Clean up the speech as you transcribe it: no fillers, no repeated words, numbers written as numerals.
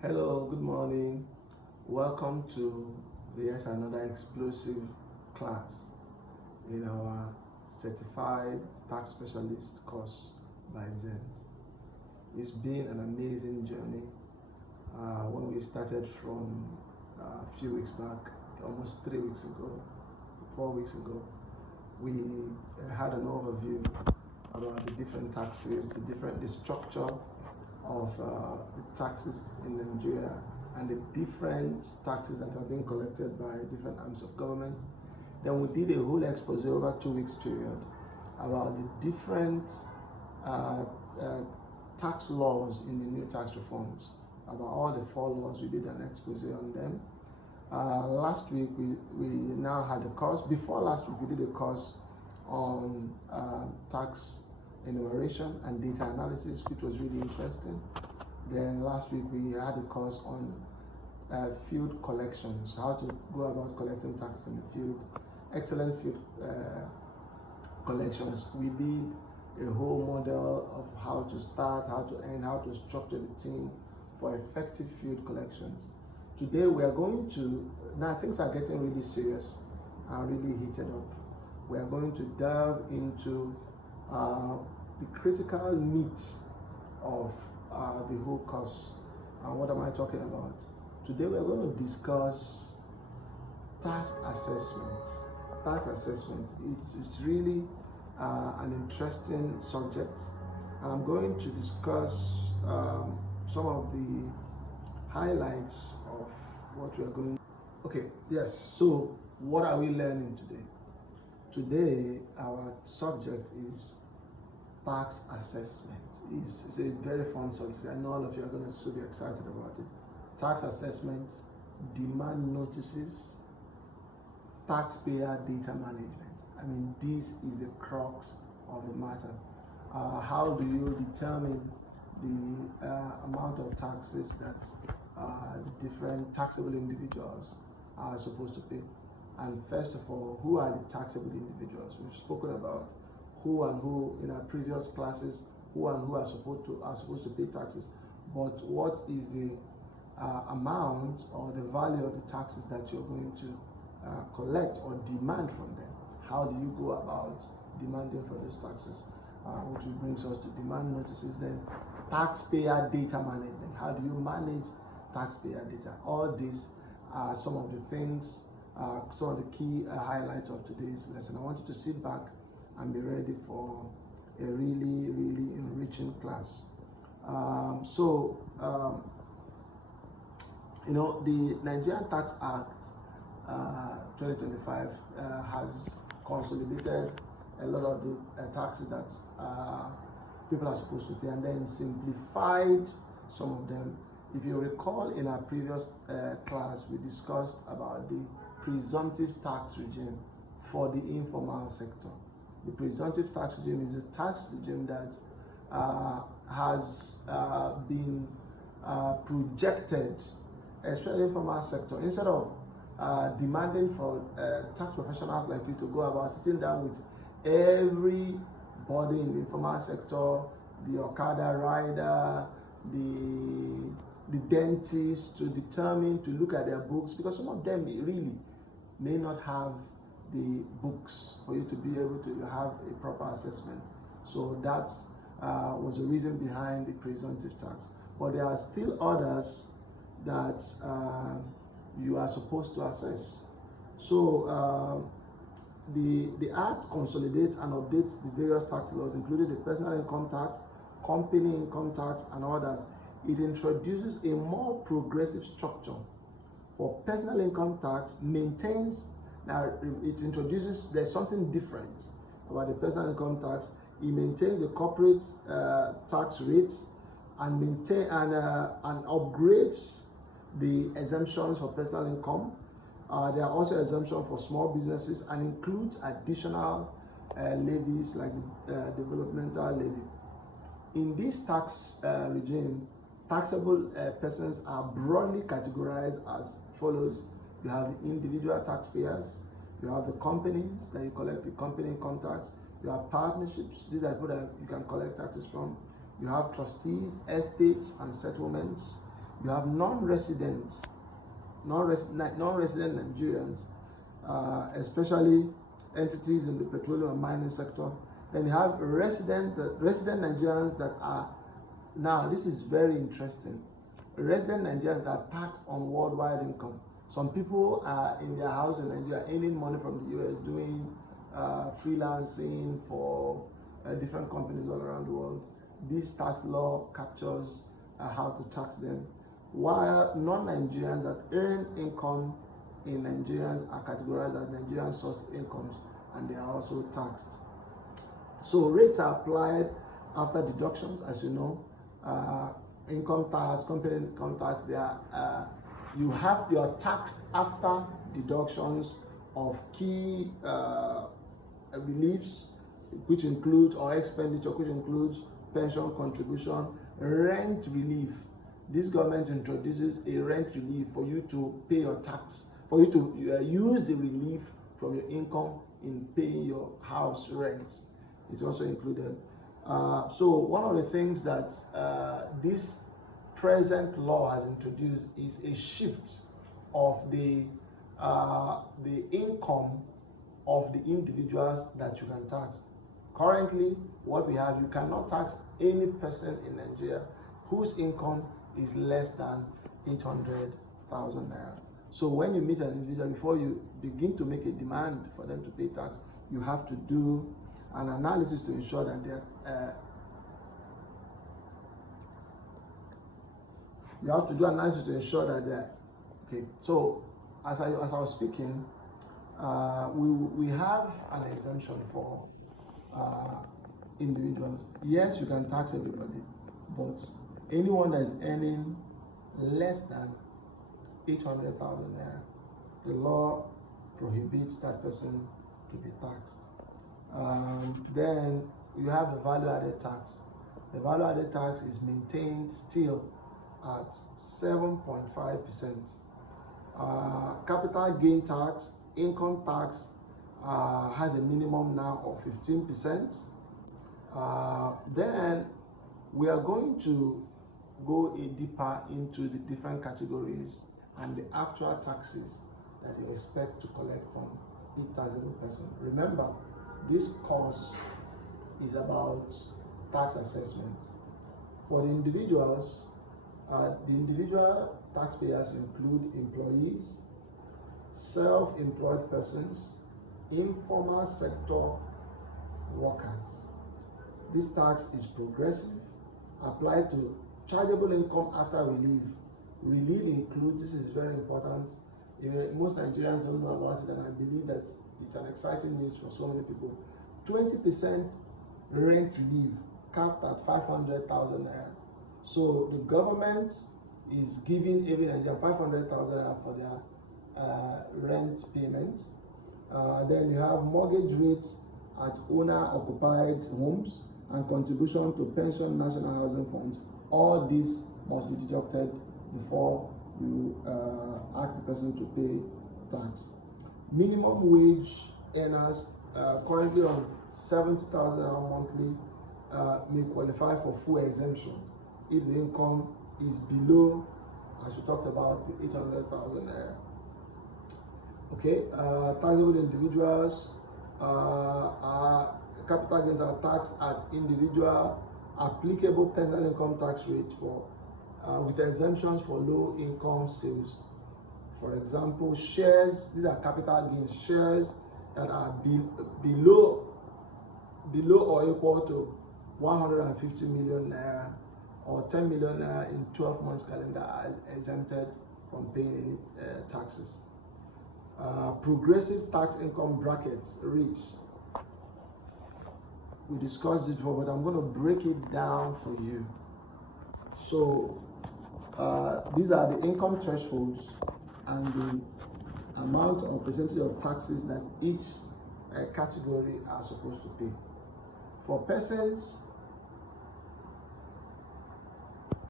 Hello, good morning. Welcome to yet another explosive class in our Certified Tax Specialist course by Zend. It's been an amazing journey. When we started from a few weeks back, almost 3 weeks ago, 4 weeks ago, we had an overview about the different taxes, the structure of the taxes in Nigeria and the different taxes that are being collected by different arms of government. Then we did a whole expose over 2 weeks period about the different tax laws in the new tax reforms, about all the 4 laws. We did an expose on them. Last week we now had a course. Before last week we did a course on tax enumeration and data analysis, which was really interesting. Then last week we had a course on field collections, how to go about collecting taxes in the field. Excellent field collections. We did a whole model of how to start, how to end, how to structure the team for effective field collections. Today we are going to, now things are getting really serious and really heated up. We are going to delve into the critical meat of the whole course. And what am I talking about? Today we are going to discuss tax assessment. Tax assessment, it's really an interesting subject. And I'm going to discuss some of the highlights of what we are going to. Okay, yes, so what are we learning today? Today our subject is tax assessment. It's a very fun subject. I know all of you are going to so be excited about it. Tax assessment, demand notices, taxpayer data management. I mean, this is the crux of the matter. How do you determine the amount of taxes that the different taxable individuals are supposed to pay? And first of all, who are the taxable individuals? We've spoken about who and who in our previous classes, who and who are supposed to pay taxes. But what is the amount or the value of the taxes that you're going to collect or demand from them? How do you go about demanding for those taxes? Which brings us to demand notices. Then taxpayer data management. How do you manage taxpayer data? All these are some of the things, some of the key highlights of today's lesson. I want you to sit back and be ready for a really, really enriching class. You know, the Nigerian Tax Act 2025 has consolidated a lot of the taxes that people are supposed to pay and then simplified some of them. If you recall, in our previous class, we discussed about the presumptive tax regime for the informal sector. The presumptive tax regime is a tax regime that has been projected, especially in the informal sector. Instead of demanding for tax professionals like you to go about sitting down with everybody in the informal sector, the Okada rider, the dentist, to determine, to look at their books, because some of them really may not have the books for you to be able to have a proper assessment. So that was the reason behind the presumptive tax. But there are still others that you are supposed to assess. So the Act consolidates and updates the various tax laws, including the personal income tax, company income tax, and others. It introduces a more progressive structure for personal income tax, maintains. Now it introduces, there's something different about the personal income tax. It maintains the corporate tax rates and upgrades the exemptions for personal income. There are also exemptions for small businesses and includes additional levies like the developmental levy. In this tax regime, taxable persons are broadly categorized as follows. You have the individual taxpayers, you have the companies that you collect the company income tax, you have partnerships, these are people that you can collect taxes from, you have trustees, estates and settlements, You have non-resident Nigerians, especially entities in the petroleum and mining sector. Then you have resident Nigerians that are, now this is very interesting, resident Nigerians that are taxed on worldwide income. Some people are in their house in Nigeria earning money from the US, doing freelancing for different companies all around the world. This tax law captures how to tax them, while non-Nigerians that earn income in Nigerians are categorized as Nigerian source incomes, and they are also taxed. So rates are applied after deductions, as you know. Income tax, company income tax, they are, you are taxed after deductions of key reliefs, which includes, or expenditure, which includes pension contribution, rent relief. This government introduces a rent relief for you to pay your tax, for you to use the relief from your income in paying your house rent. It's also included. So one of the things that this present law has introduced is a shift of the income of the individuals that you can tax. Currently, what we have, you cannot tax any person in Nigeria whose income is less than 800,000 naira. So when you meet an individual, before you begin to make a demand for them to pay tax, you have to do an analysis to ensure that they're you have to do analysis to ensure that they're okay. So as I was speaking, we have an exemption for individuals. Yes, you can tax everybody, but anyone that is earning less than 800,000 naira, the law prohibits that person to be taxed. Then you have the value-added tax. The value-added tax is maintained still at 7.5%. Capital gain tax, income tax has a minimum now of 15%. Then we are going to go deeper into the different categories and the actual taxes that you expect to collect from each taxable person. Remember, this course is about tax assessment. For the individuals, the individual taxpayers include employees, self-employed persons, informal sector workers. This tax is progressive, applied to chargeable income after relief. Relief includes, this is very important, most Nigerians don't know about it, and I believe that it's an exciting news for so many people. 20% rent relief capped at 500,000 naira. So the government is giving every Nigerian 500,000 naira for their rent payment. Then you have mortgage rates at owner-occupied homes and contribution to pension national housing funds. All these must be deducted before you ask the person to pay tax. Minimum wage earners currently on 70,000 monthly may qualify for full exemption if the income is below, as we talked about, the 800,000 naira. Okay, taxable individuals capital gains are taxed at individual applicable personal income tax rate for with exemptions for low income sales. For example, shares, these are capital gains, shares that are below or equal to 150 million naira or 10 million naira in 12 months calendar are exempted from paying any taxes. Progressive tax income brackets rates. We discussed this before, but I'm going to break it down for you. So these are the income thresholds and the amount or percentage of taxes that each category are supposed to pay. For persons